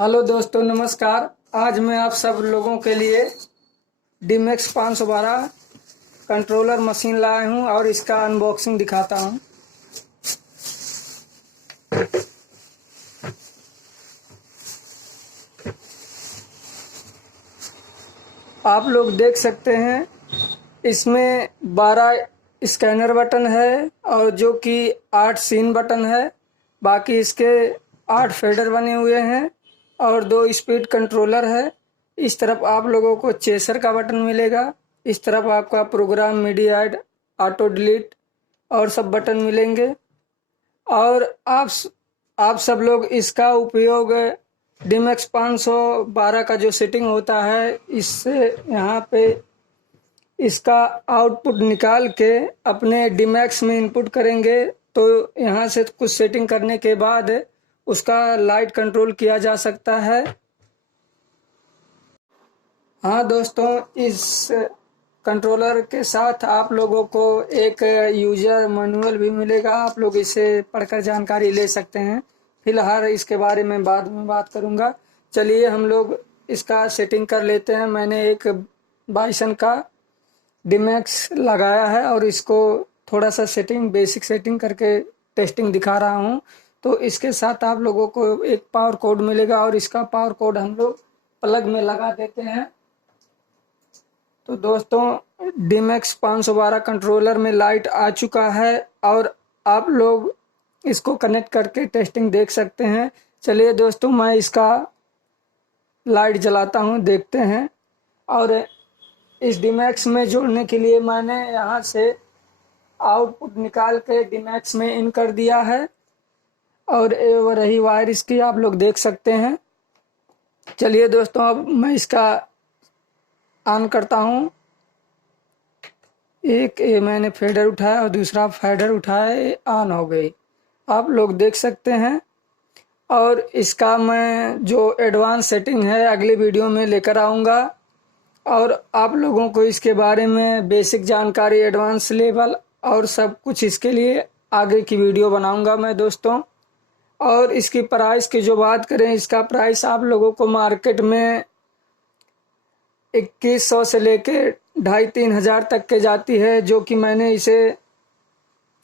Hello दोस्तों, नमस्कार। आज मैं आप सब लोगों के लिए डीमैक्स 512 कंट्रोलर मशीन लाया हूं और इसका अनबॉक्सिंग दिखाता हूं। आप लोग देख सकते हैं, इसमें 12 स्कैनर बटन है और जो कि 8 सीन बटन है। बाकी इसके 8 फेडर बने हुए हैं और 2 स्पीड कंट्रोलर है। इस तरफ आप लोगों को चेसर का बटन मिलेगा। इस तरफ आपका program, media add, auto delete और सब बटन मिलेंगे। और आप सब लोग इसका उपयोग डीमैक्स 512 का जो सेटिंग होता है, इससे यहाँ पे इसका आउटपुट निकाल के अपने डीमैक्स में इनपुट करेंगे तो यहाँ से कुछ सेटिंग करने के बाद उसका लाइट कंट्रोल किया जा सकता है। हाँ दोस्तों, इस कंट्रोलर के साथ आप लोगों को एक यूजर मैनुअल भी मिलेगा। आप लोग इसे पढ़कर जानकारी ले सकते हैं। फिलहाल इसके बारे में बाद में बात करूंगा। चलिए हम लोग इसका सेटिंग कर लेते हैं। मैंने एक बाइसन का डीमैक्स लगाया है और इसको थोड़ा सा बेसिक सेटिंग करके टेस्टिंग दिखा रहा हूँ। तो इसके साथ आप लोगों को एक पावर कोड मिलेगा और इसका पावर कोड हम लोग प्लग में लगा देते हैं। तो दोस्तों, डीमैक्स 512 कंट्रोलर में लाइट आ चुका है और आप लोग इसको कनेक्ट करके टेस्टिंग देख सकते हैं। चलिए दोस्तों, मैं इसका लाइट जलाता हूं, देखते हैं। और इस डीमैक्स में जोड़ने के लिए मैंने यहाँ से आउटपुट निकाल के डीमैक्स में इन कर दिया है और रही वायर इसकी आप लोग देख सकते हैं। चलिए दोस्तों, अब मैं इसका ऑन करता हूं। एक मैंने फेडर उठाया और दूसरा फेडर उठाया, ऑन हो गई, आप लोग देख सकते हैं। और इसका मैं जो एडवांस सेटिंग है अगली वीडियो में लेकर आऊँगा और आप लोगों को इसके बारे में बेसिक जानकारी, एडवांस लेवल और सब कुछ इसके लिए आगे की वीडियो बनाऊंगा मैं दोस्तों। और इसकी प्राइस की जो बात करें, इसका प्राइस आप लोगों को मार्केट में 2100 से लेके 2500-3000 हज़ार तक के जाती है, जो कि मैंने इसे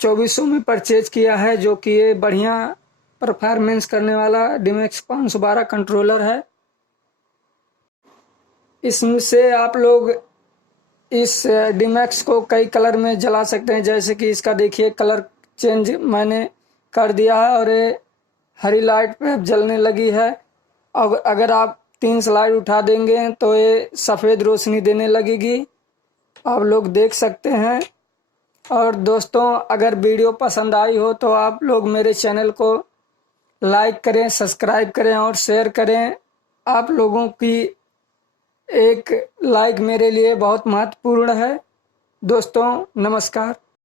2400 में परचेज किया है, जो कि ये बढ़िया परफॉर्मेंस करने वाला डीमैक्स 512 कंट्रोलर है। इससे आप लोग इस डीमैक्स को कई कलर में जला सकते हैं। जैसे कि इसका देखिए कलर चेंज मैंने कर दिया है और ये हरी लाइट पे अब जलने लगी है। अब अगर आप 3 स्लाइड उठा देंगे तो ये सफ़ेद रोशनी देने लगेगी, आप लोग देख सकते हैं। और दोस्तों, अगर वीडियो पसंद आई हो तो आप लोग मेरे चैनल को लाइक करें, सब्सक्राइब करें और शेयर करें। आप लोगों की एक लाइक मेरे लिए बहुत महत्वपूर्ण है। दोस्तों नमस्कार।